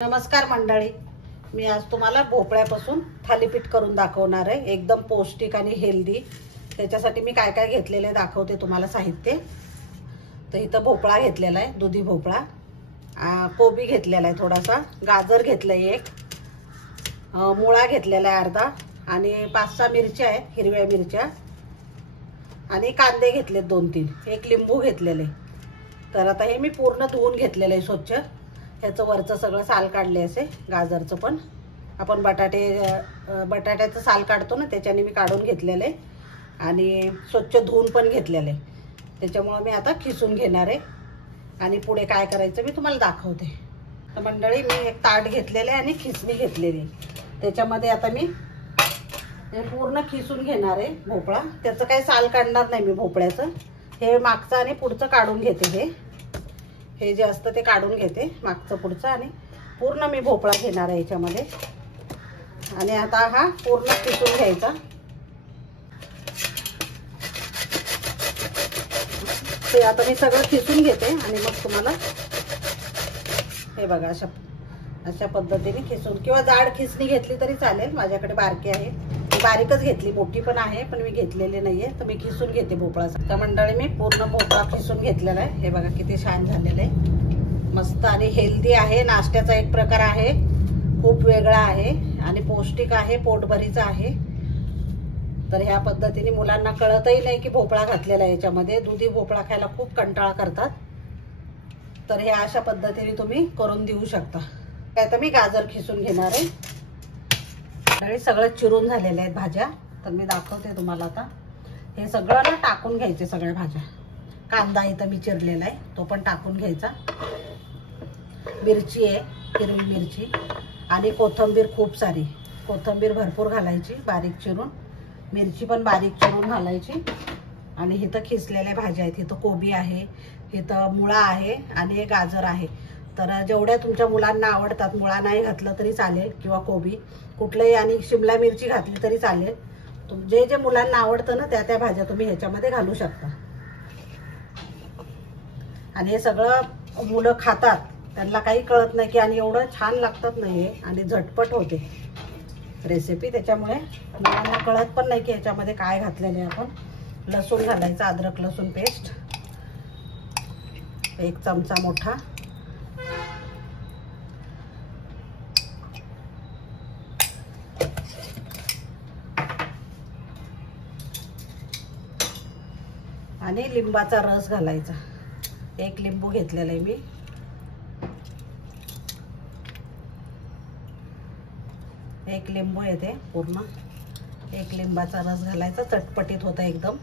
नमस्कार मंडळी, मी आज तुम्हाला भोपळ्यापासून थालीपीठ करून दाखवणार आहे. एकदम पौष्टिक आणि हेल्दी. त्याच्यासाठी मी काय काय घेतलेले दाखवते तुम्हाला साहित्य. तर इथं भोपळा घेतलेला आहे, दुधी भोपळा, कोबी घेतलेला आहे, थोडासा गाजर घेतलंय, एक मुळा घेतलेला आहे अर्धा, आणि 5-6 मिरच्या आहेत, हिरव्या मिरच्या, आणि कांदे घेतलेत 2-3, एक लिंबू घेतलेले. तर आता हे मी पूर्ण धुवून घेतलेलं आहे स्वच्छ. ह्याचं वरचं सगळं साल काढले, असे गाजरचं पण आपण बटाट्याचं साल काढतो ना, त्याच्याने मी काढून घेतलेलं आहे, आणि स्वच्छ धुवून पण घेतलेलं आहे. त्याच्यामुळे मी आता खिसून घेणार आहे आणि पुढे काय करायचं मी तुम्हाला दाखवते. तर मंडळी, मी एक ताट घेतलेले आणि खिसणी घेतलेली. त्याच्यामध्ये आता मी हे पूर्ण खिसून घेणार आहे भोपळा. त्याचं काही साल काढणार नाही मी भोपळ्याचं. हे मागचं आणि पुढचं काढून घेते. हे जे असतं ते काढून घेते, मागचं पुढचं, आणि पूर्ण मी भोपळा घेणार आहे याच्यामध्ये. आणि आता हा पूर्ण खिसून घ्यायचा. ते आता मी सगळं खिसून घेते आणि मग तुम्हाला हे बघा अशा पद्धतीने खिसून, किंवा जाड खिसणी घेतली तरी चालेल. माझ्याकडे बारकी आहे, बारीकच घेतली, मोठी पण आहे पण मी घेतलेली नाहीये. तर मी खिसून घेते भोपळा. तर मंडळी, मी पूर्ण भोपळा खिसून घेतलेला आहे. हे बघा किती छान झालेलं आहे, मस्त आणि हेल्दी आहे. नाश्त्याचा एक प्रकार आहे, खूप वेगळा आहे आणि पौष्टिक आहे, पोटभरीचा आहे. तर ह्या पद्धतीने मुलांना कळतही नाही की भोपळा घातलेला आहे याच्यामध्ये. दुधी भोपळा खायला खूप कंटाळा करतात. तर हे अशा पद्धतीने तुम्ही करून देऊ शकता. काय तर मी गाजर खिसून घेणार आहे. सगळं चिरून झालेले आहेत भाज्या. तर मी दाखवते तुम्हाला. आता हे सगळं ना टाकून घ्यायचे, सगळ्या भाज्या. कांदा इथं मी चिरलेला आहे, तो पण टाकून घ्यायचा. मिरची आहे, हिरवी मिरची, आणि कोथिंबीर खूप सारी. कोथिंबीर भरपूर घालायची, बारीक चिरून. मिरची पण बारीक चिरून घालायची. आणि इथं खिसलेल्या भाज्या आहेत. इथं कोबी आहे, इथं मुळा आहे, आणि हे गाजर आहे. तर जेवढ्या तुमच्या मुलांना आवडतात, मुळा नाही घातलं तरी चालेल, किंवा कोबी कुठलंही, आणि शिमला मिरची घातली तरी चालेल. जे जे मुलांना आवडतं ना, त्या त्या भाज्या तुम्ही ह्याच्यामध्ये घालू शकता. आणि हे सगळं मुलं खातात, त्यांना काही कळत नाही की, आणि एवढं छान लागतात नाही हे, आणि झटपट होते रेसिपी. त्याच्यामुळे मुलांना कळत पण नाही की ह्याच्यामध्ये काय घातलेले. आपण लसूण घालायचं, अद्रक लसूण पेस्ट 1 चमचा मोठा. आणि लिंबाचा रस घालायचा. 1 लिंबू घेतलेला आहे मी. एक लिंबू येते पूर्ण. 1 लिंबाचा रस घालायचा, चटपटीत होतं एकदम.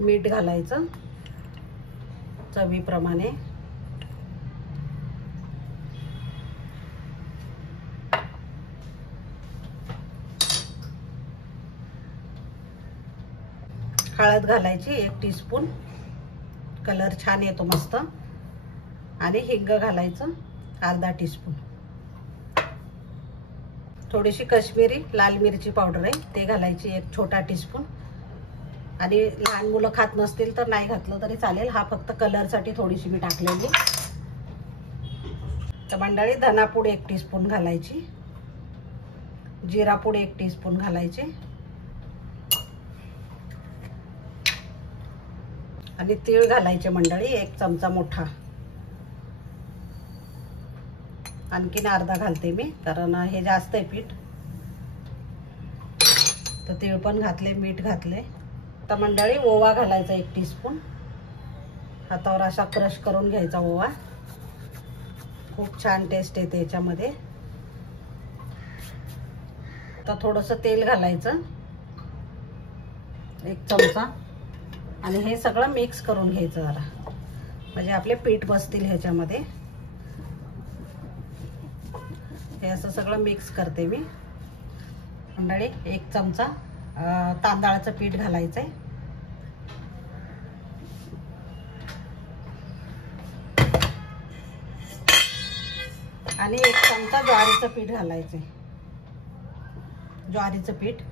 मीठ घालायचं चवीप्रमाणे. हळद घालायची 1 टीस्पून, कलर छान येतो मस्त. आणि हिंग घालायचं अर्धा टीस्पून. थोडीशी काश्मीरी लाल मिरची पावडर आहे, ते घालायची 1 छोटा टीस्पून. आणि लहान मुलं खात नसतील तर नाही घातलं तरी चालेल. हा फक्त कलरसाठी थोडीशी मी टाकलेली. तर मंडळी, धनापूड 1 टीस्पून घालायची, जिरापूड 1 टीस्पून घालायचे, आणि तीळ घालायचे मंडळी 1 चमचा मोठा. आणखीन अर्धा घालते मी, कारण हे जास्त आहे पीठ. तर तीळ पण घातले, मीठ घातले. तर मंडळी, ओवा घालायचा 1 टीस्पून. हातावर असा क्रश करून घ्यायचा ओवा. खूप छान टेस्ट येते याच्यामध्ये. तर थोडंसं तेल घालायचं 1 चमचा. आणि हे सगळं मिक्स करून घ्यायचं जरा, म्हणजे आपले पीठ बसतील ह्याच्यामध्ये. हे असं सगळं मिक्स करते मी मंडळी. 1 चमचा तांदळाचं पीठ घालायचंय, आणि 1 चमचा ज्वारीचं पीठ घालायचंय. ज्वारीचं पीठ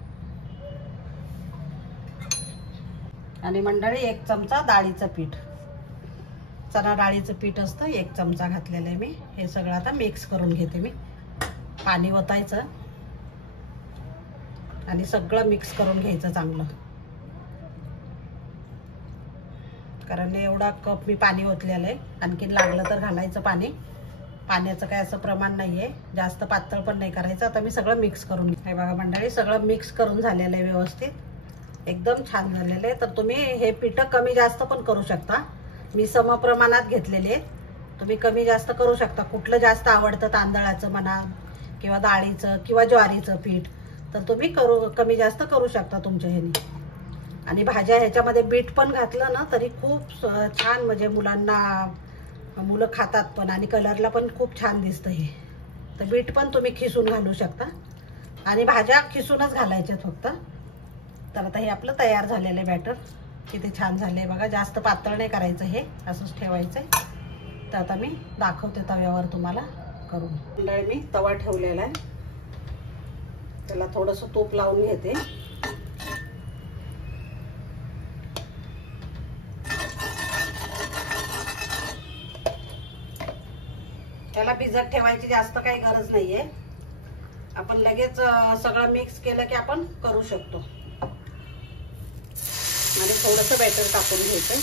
आणि मंडळी 1 चमचा डाळीचं पीठ, चणा डाळीचं पीठ असतं, 1 चमचा घातलेलं आहे मी. हे सगळं आता मिक्स करून घेते मी. पाणी ओतायचं आणि सगळं मिक्स करून घ्यायचं चांगलं. कारण एवढा कप मी पाणी ओतलेलं आहे. आणखीन लागलं तर घालायचं पाणी. पाण्याचं काय असं प्रमाण नाहीये, जास्त पातळ पण नाही करायचं. आता मी सगळं मिक्स करून हे बघा मंडळी, सगळं मिक्स करून झालेलं आहे व्यवस्थित, एकदम छान झालेलं आहे. तर तुम्ही हे पीठ कमी जास्त पण करू शकता. मी समप्रमाणात घेतलेले, तुम्ही कमी जास्त करू शकता. कुठलं जास्त आवडतं, तांदळाचं म्हणा किंवा डाळीचं किंवा ज्वारीचं पीठ, तर तुम्ही कमी जास्त करू शकता तुमच्या ह्याने. आणि भाज्या ह्याच्यामध्ये बीट पण घातलं ना तरी खूप छान, म्हणजे मुलं खातात पण आणि कलरला पण खूप छान दिसतं हे. तर बीट पण तुम्ही खिसून घालू शकता आणि भाज्या खिसूनच घालायच्या फक्त. तर आता हे आपलं तयार झालेलं बॅटर किती छान झालंय बघा. जास्त पातळ नाही करायचं, हे असंच ठेवायचंय. तर आता मी दाखवते तव्यावर तुम्हाला करून. मंडळी मी तवा ठेवलेला आहे, त्याला थोडंसं तूप लावून घेते. त्याला भिजत ठेवायची जास्त काही गरज नाहीये. आपण लगेच सगळं मिक्स केलं की आपण करू शकतो. आणि थोडंसं बॅटर टाकून घ्यायचं.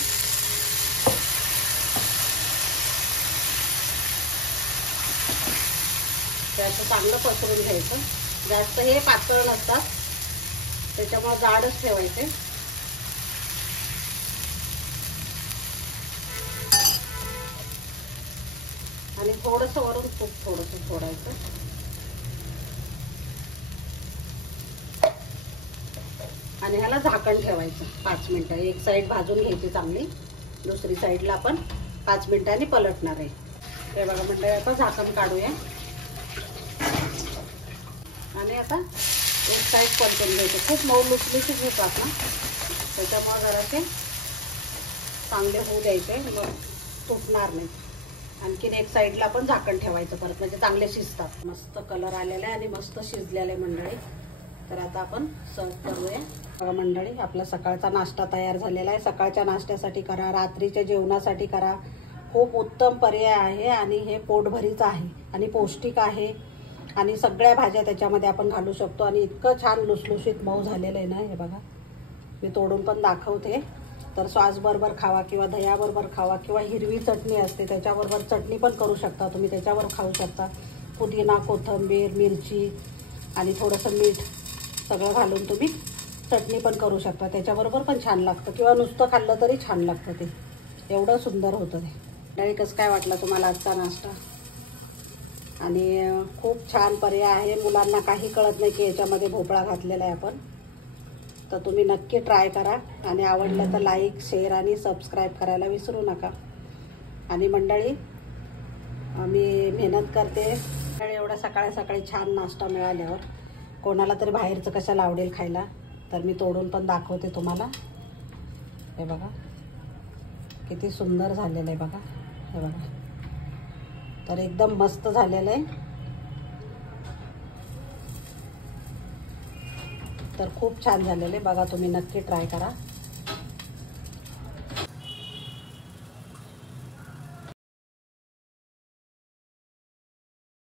त्याचं चांगलं पसरून घ्यायचं. जास्त हे पातळ नसतात, त्याच्यामुळे जाडच ठेवायचे. आणि थोडंसं वरून तूप थोडंसं सोडायचं. आणि ह्याला झाकण ठेवायचं 5 मिनिटं. एक साईड भाजून घ्यायची चांगली, दुसरी साईडला आपण 5 मिनिटांनी पलटणार आहे. हे बघा मंडळी, आता झाकण काढूया आणि आता एक साईड पलटून घ्यायचं. खूप मऊ लुसलुशीत होतात ना, त्याच्यामुळे जरासे चांगले होऊ द्यायचे, मग तुटणार नाही. आणखीन एक साईडला आपण झाकण ठेवायचं परत, म्हणजे चांगले शिजतात. मस्त कलर आलेला आहे आणि मस्त शिजलेलं आहे मंडळी. तर आता आपण सर्व करूया. बघा मंडळी, आपला सकाळचा नाश्ता तयार झालेला आहे. सकाळच्या नाश्त्यासाठी करा, रात्रीच्या जेवणासाठी करा, खूप उत्तम पर्याय आहे. आणि हे पोटभरीचं आहे आणि पौष्टिक आहे. आणि सगळ्या भाज्या त्याच्यामध्ये आपण घालू शकतो. आणि इतकं छान लुसलुशीत मऊ झालेलं आहे ना, हे बघा. मी तोडून पण दाखवते. तर सॉस बरोबर खावा किंवा दह्याबरोबर खावा किंवा हिरवी चटणी असते त्याच्याबरोबर चटणी पण करू शकता तुम्ही, त्याच्यावर खाऊ शकता. पुदिना, कोथिंबीर, मिरची आणि थोडंसं मीठ सगळं घालून तुम्ही चटणी पण करू शकता, त्याच्याबरोबर पण छान लागतं. किंवा नुसतं खाल्लं तरी छान लागतं. ते एवढं सुंदर होतं ते. नाही, कसं काय वाटलं तुम्हाला आजचा नाश्ता? आणि खूप छान पर्याय आहे. मुलांना काही कळत नाही की याच्यामध्ये भोपळा घातलेला आहे आपण. तर तुम्ही नक्की ट्राय करा. आणि आवडलं तर लाईक, शेअर आणि सबस्क्राईब करायला विसरू नका. आणि मंडळी, मी मेहनत करते. एवढा सकाळी सकाळी छान नाश्ता मिळाल्यावर कोणाला तरी बाहेरचं कशाला आवडेल खायला. तर मी तोडून पण दाखवते तुम्हाला. हे बघा किती सुंदर झालेलं आहे बघा. हे बघा, तर एकदम मस्त झालेलं आहे. तर खूप छान झालेलं आहे बघा. तुम्ही नक्की ट्राय करा.